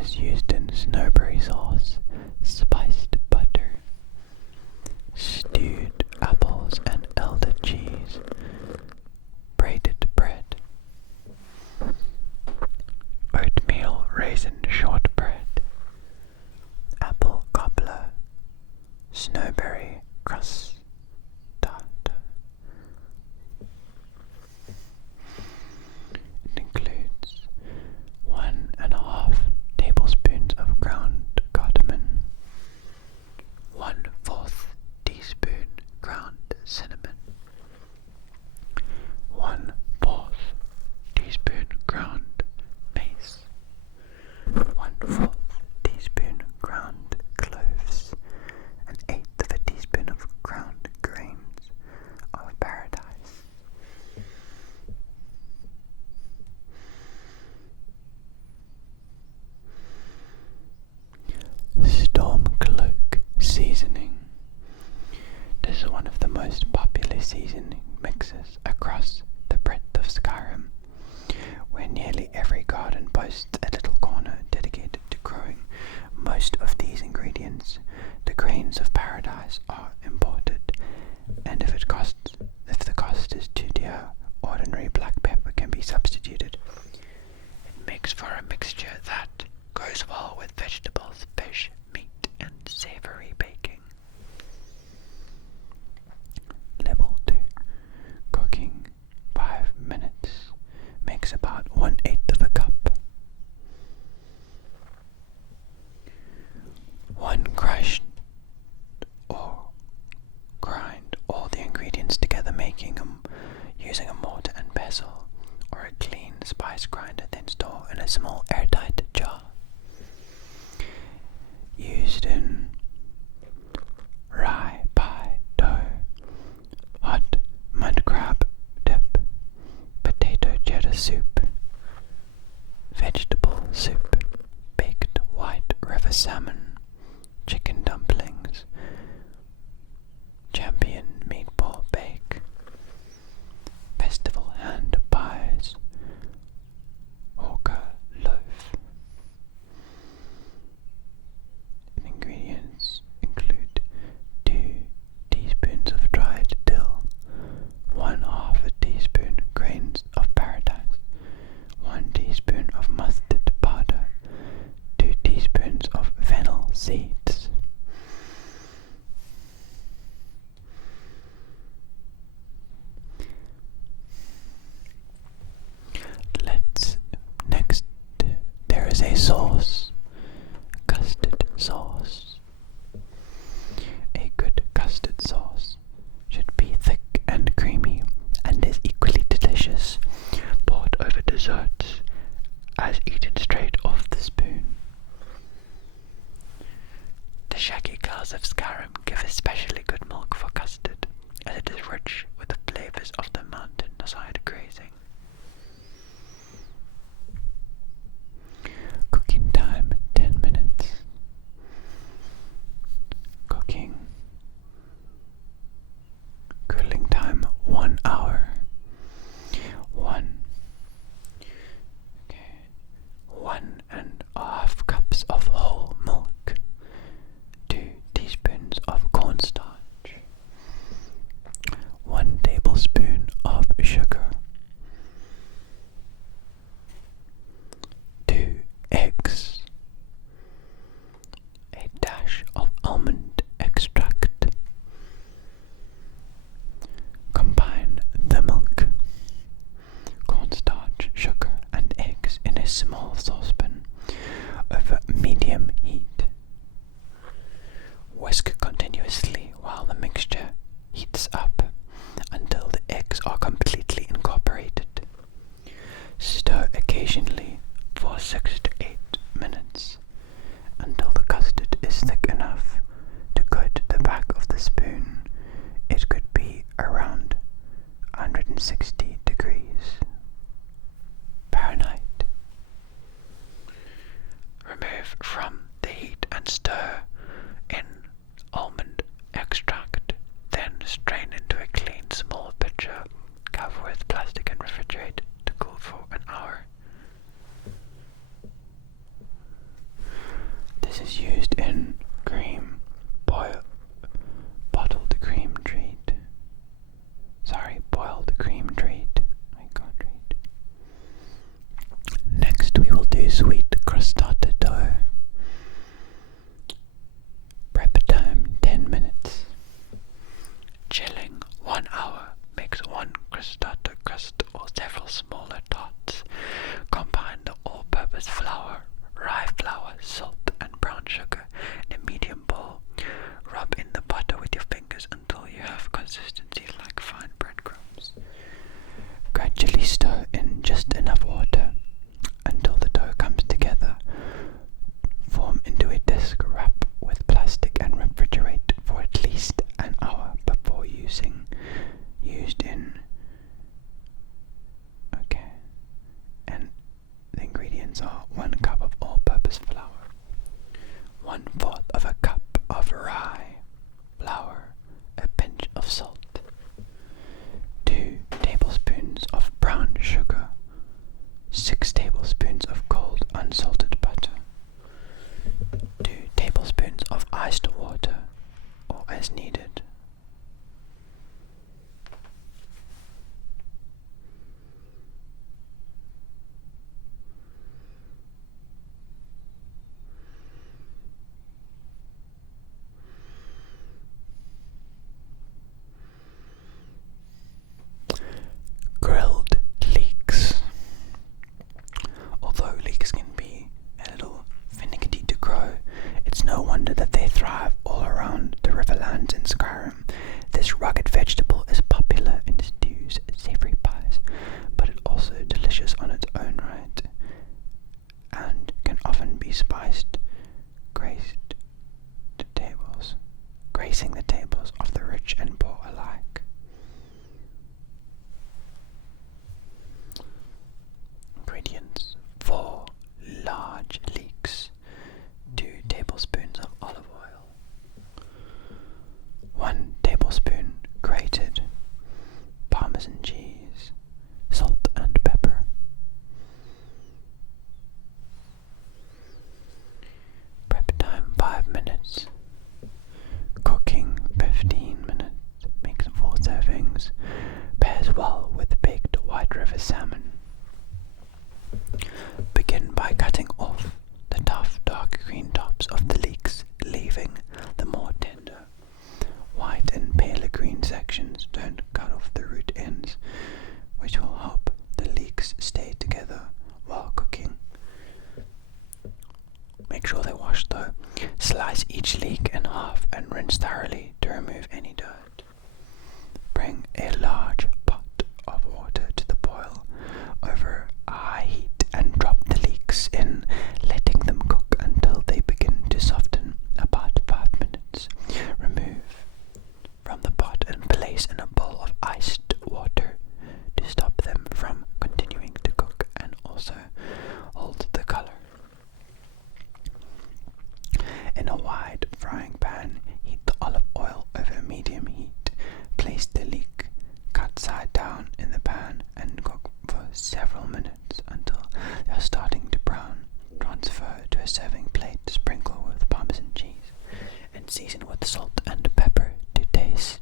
is used in snowberry sauce, spiced butter, stewed apples and elder cheese, braided bread, oatmeal raisin shortbread, apple cobbler, snowberry crust tartar. It includes 1.5 tablespoons of ground cardamom, 1/4 teaspoon ground cinnamon, 1/4 teaspoon ground mace, 1/4 teaspoon ground cloves, 1/8 of a teaspoon of ground grains of paradise. Storm cloak seasoning. This is one of the most popular seasoning mixes across the breadth of Skyrim, where nearly every garden boasts a little corner dedicated to growing most of these ingredients. The grains of paradise are imported, and if the cost is too dear, ordinary black pepper can be substituted. It makes for a mixture that goes well with vegetables, fish, meat, and savory baking. Level 2. Cooking 5 minutes. Makes about 1/8 of a cup. 1. Crush or grind all the ingredients together, using a mortar and pestle or a clean spice grinder, then store in a small airtight jar. Used in rye pie dough, hot mud crab dip, potato cheddar soup, vegetable soup, baked white river salmon, chicken dumplings, champion meatball bake, festival hand pies, orca loaf. Ingredients include 2 teaspoons of dried dill, 1/2 a teaspoon grains of paradise, 1 teaspoon of mustard powder, 2 teaspoons of fennel seeds. Next, there is a sauce, custard sauce. A good custard sauce should be thick and creamy and is equally delicious, poured over desserts as eaten straight off the spoon. The shaggy cows of Skyrim give especially good milk for custard, as it is rich with the flavors of the mountainside grazing. Cooking time 10 minutes. Cooking. Cooling time 1 hour. 1.5 cups of whole milk. 2 teaspoons of cornstarch. 1 tablespoon of sugar. 2 eggs. A dash of almond extract. Combine the milk, cornstarch, sugar, and eggs in a small saucepan over medium heat. Whisk continuously while the mixture heats up until the eggs are completely incorporated. Stir occasionally for 6 to 8 minutes until the custard is thick enough to coat the back of the spoon. It could be around 160 degrees Fahrenheit. Remove from the heat and stir in almond extract, then strain into a clean small pitcher, cover with plastic and refrigerate to cool for an hour. gracing the tables of the rich and poor alike. Ingredients: 4 large leeks, 2 tablespoons of olive oil, 1 tablespoon grated Parmesan cheese, salt and pepper. Prep time 5 minutes. Cooking 15 minutes. Makes 4 servings. Pairs well with baked White River salmon. Begin by cutting off the tough dark green tops of the leeks, leaving the more tender white and paler green sections. Don't cut off the root ends, which will help the leeks stay together while cooking. Make sure they're washed though. Slice each leek in half and rinse thoroughly to remove any dirt. Bring a large pot of water to the boil over a high heat and drop the leeks in, letting them cook until they begin to soften, about 5 minutes. Remove from the pot and place in a bowl of iced water to stop them from continuing to cook and also hold the color. In a wide frying pan, heat the olive oil over medium heat. Place the leek cut side down in the pan and cook for several minutes until they are starting to brown. Transfer to a serving plate, sprinkle with Parmesan cheese, and season with salt and pepper to taste.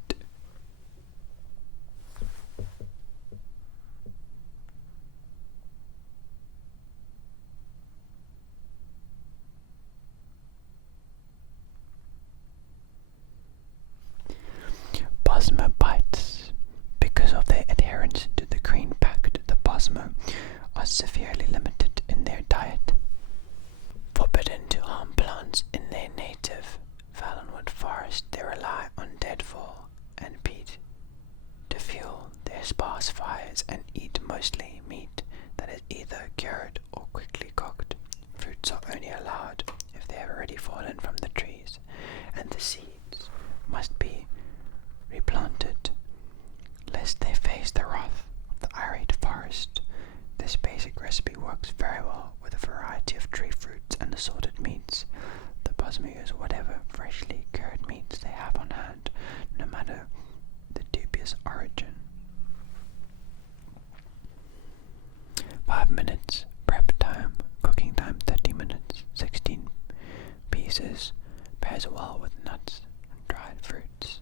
Bosma bites. Because of their adherence to the green pact, the Bosma are severely limited in their diet. Forbidden to harm plants in their native Valenwood forest, they rely on deadfall and peat to fuel their sparse fires and eat mostly meat that is either cured or quickly cooked. Fruits are only allowed if they have already fallen from the trees, and the seeds must be replanted, lest they face the wrath of the irate forest. This basic recipe works very well with a variety of tree fruits and assorted meats. The Bosma use whatever freshly cured meats they have on hand, no matter the dubious origin. 5 minutes prep time, cooking time 30 minutes, 16 pieces, pairs well with nuts and dried fruits.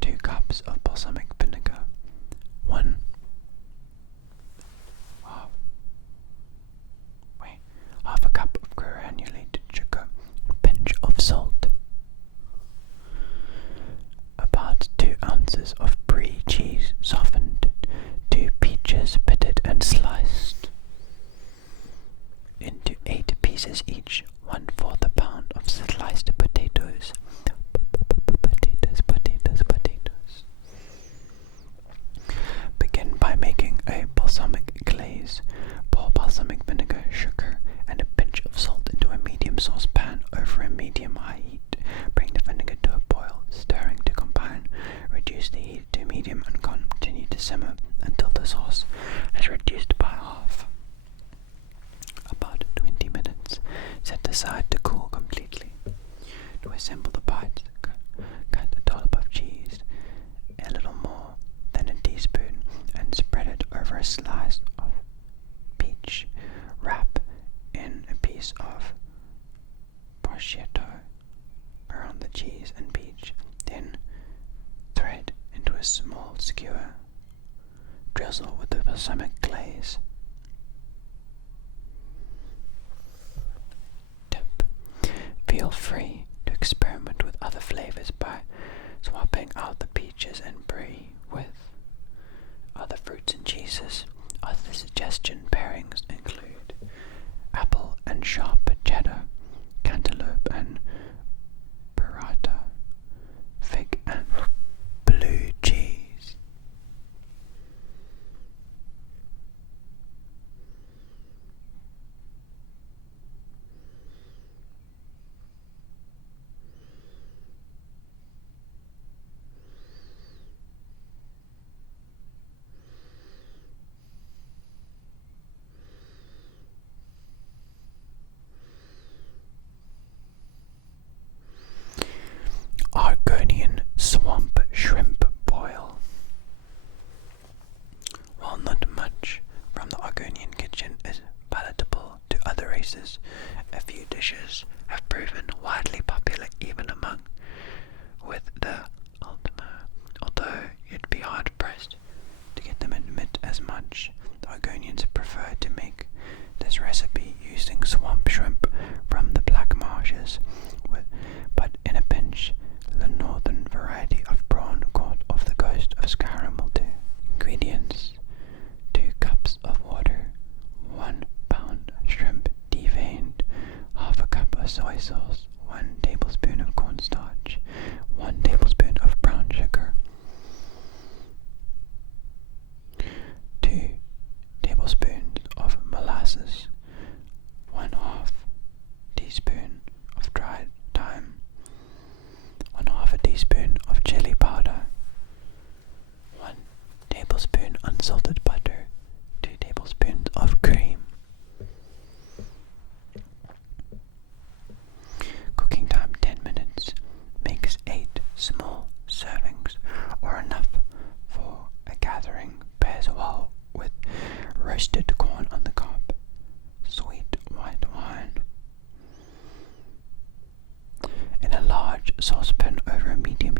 2 cups of balsamic vinegar, half a cup of granulated sugar, a pinch of salt, about 2 ounces of brie cheese softened, 2 peaches pitted and sliced into 8 pieces each, 1/4 a pound of sliced potatoes. Begin by making a balsamic glaze. Pour balsamic vinegar, sugar, and a pinch of salt into a medium saucepan over a medium-high heat. Bring the vinegar to a boil, stirring to combine. Reduce the heat to medium and continue to simmer until the sauce is reduced by half. About 20 minutes. Set aside to cool completely. To assemble the bites, cut a dollop of cheese, a little more than a teaspoon, and spread it over a slice of peach. Wrap in a piece of prosciutto around the cheese and peach. Then thread into a small skewer. Drizzle with the balsamic glaze. Tip: feel free to experiment with other flavors by swapping out the peaches and brie with other fruits and cheeses. Other suggestion pairings include apple and sharp cheddar, cantaloupe and burrata, fig and blue cheese. soy sauce, 1 tablespoon of cornstarch, 1 tablespoon of brown sugar, 2 tablespoons of molasses, 1/2 teaspoon of dried thyme, 1/2 teaspoon of chili powder, 1 tablespoon unsalted butter, 2 tablespoons of cream. Cooking time 10 minutes. Makes 8 small servings, or enough for a gathering. Pairs well with roasted corn on the cob, sweet white wine. In a large saucepan over a medium